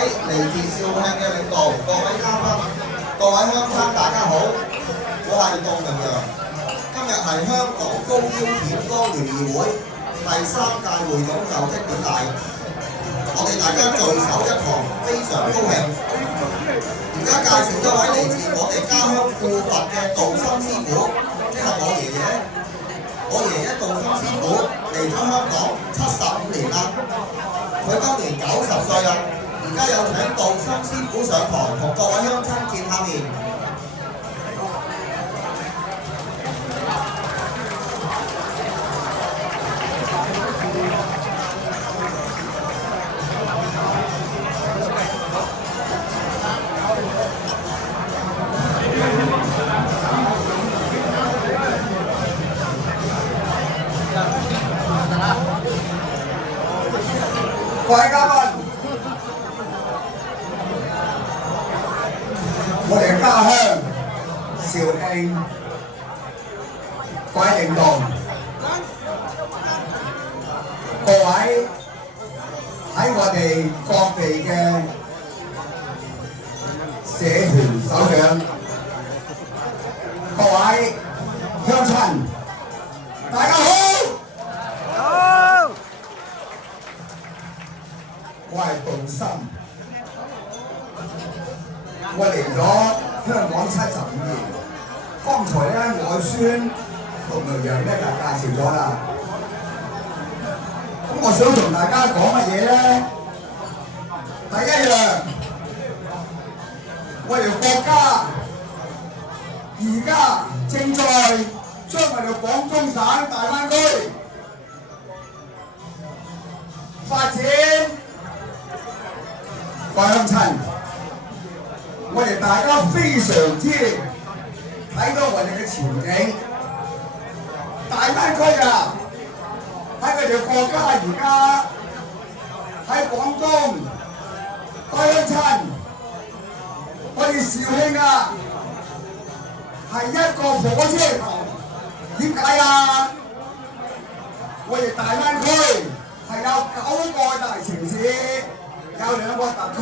嚟自肇慶嘅領導、各位嘉賓、各位鄉親，大家好，我係杜明陽。今日係香港高腰田江聯誼會第3屆會董就職典禮，我哋大家聚首一堂，非常高興。而家介紹一位嚟自我哋家鄉富佛嘅杜琛師傅，即係我爺爺。我爺爺杜琛師傅嚟咗香港75年啦，佢今年90歲啦。而家有請杜琛師傅上台，同各位鄉親見下面。各位嘉賓，我哋家鄉肇慶各位領導，各位喺我哋各地嘅社團首長，各位鄉親，大家好！我係杜琛，我嚟咗香港75年。剛才咧，我孫杜明陽咧就介紹咗啦。咁我想同大家講乜嘢咧？第一樣，我哋國家而家正在將我哋廣東省大灣區發展。各位鄉親，我哋大家非常之睇到我哋嘅前景。大灣區啊，喺佢哋國家而家喺廣東，各位鄉親，我哋肇慶啊係一個火車頭。點解啊？我哋大灣區係有9個大城市。有2個特區，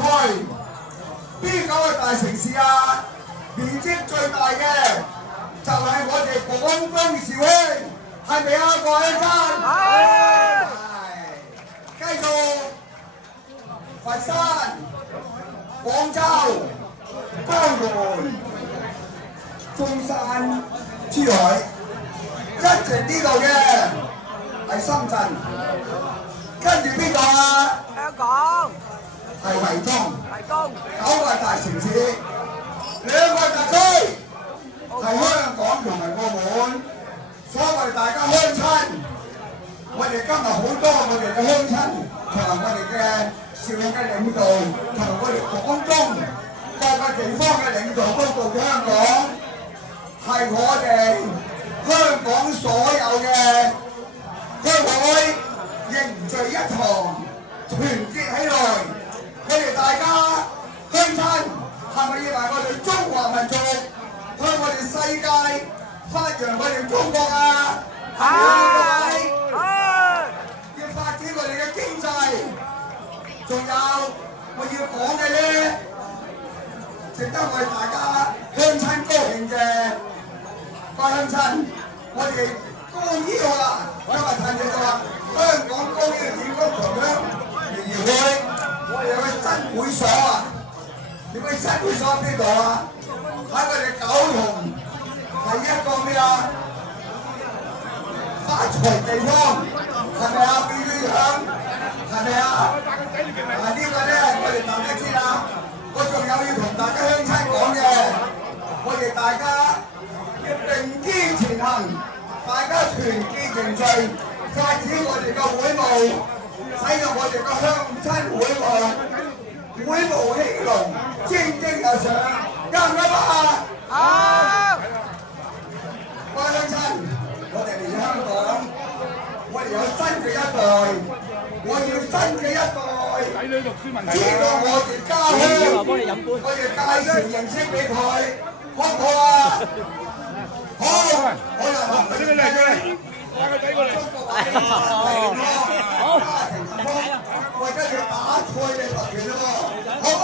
邊9個大城市啊？面積最大嘅就係我哋廣東肇慶，係咪啊？各位親？係。繼續，佛山、廣州、江門、中山、珠海，一直呢度嘅係深圳，跟住邊度啊？香港。係惠東，9個大城市，2個特區，係香港同埋澳門。所以我哋大家鄉親，我哋今日好多我哋嘅鄉親同埋我哋嘅肇慶嘅領導，同我哋廣東各個地方嘅領導都到咗香港，係我哋香港所有嘅區會凝聚一堂，團結起來。我哋大家鄉親係咪以為我哋中華民族向我哋世界發揚我哋中國啊？係。要發展我哋嘅經濟，仲有我要講嘅咧，值得我哋大家鄉親高興嘅，各位鄉親，我哋高腰啦！今日睇住就話香港高腰田江同鄉聯誼會。我哋有個新會所啊！你個新會所喺邊度啊？喺我哋九龍係一個咩啊？發財地方係咪啊？邊啲響係咪啊？呢個咧我哋大家知啦。我仲有要同大家鄉親講嘅，我哋大家要並肩前行，大家團結凝聚，發展我哋嘅會務。使到我哋個鄉親會務興隆，蒸蒸日上，啱唔啱啊？啱。各位鄉親，我哋嚟香港，我哋有新嘅一代，我要新嘅一代知道我哋家鄉，我哋介紹認識俾佢，好唔好啊？好，我又同你哋帶個仔過嚟。好。我而家要打賽嘅特權啦喎，好唔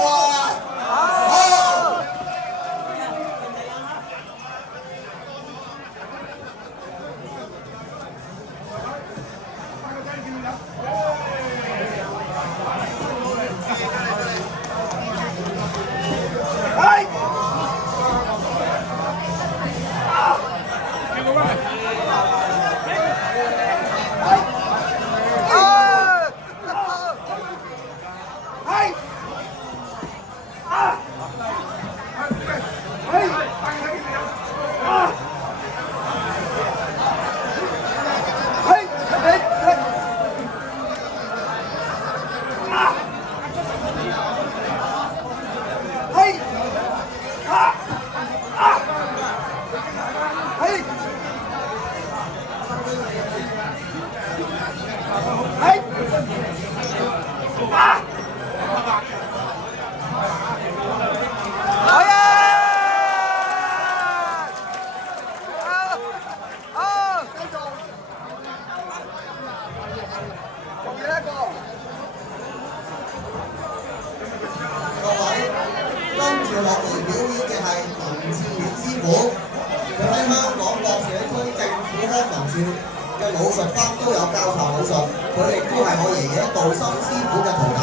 而表演嘅係林志遠師傅，佢喺香港各社區政府康文署嘅武術班都有教授武術，佢亦都係我爺爺道心師傅嘅徒弟。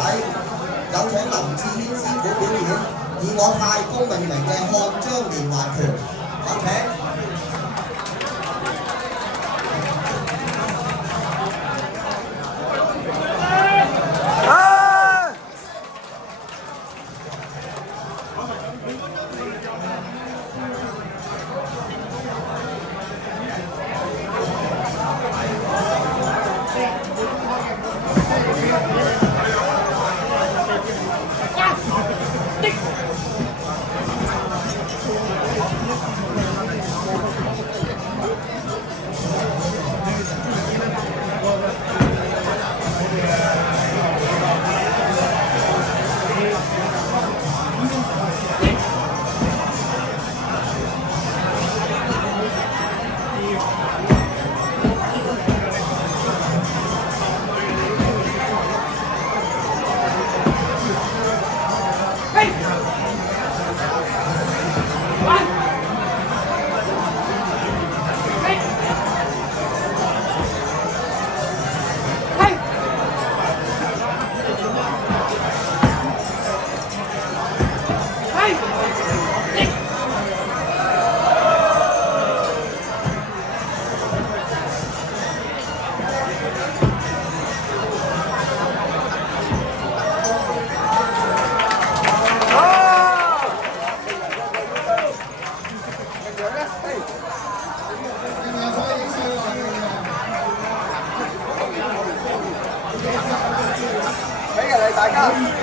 有請林志軒師傅表演以我太公命名嘅漢章連環拳，有請。俾人哋大家。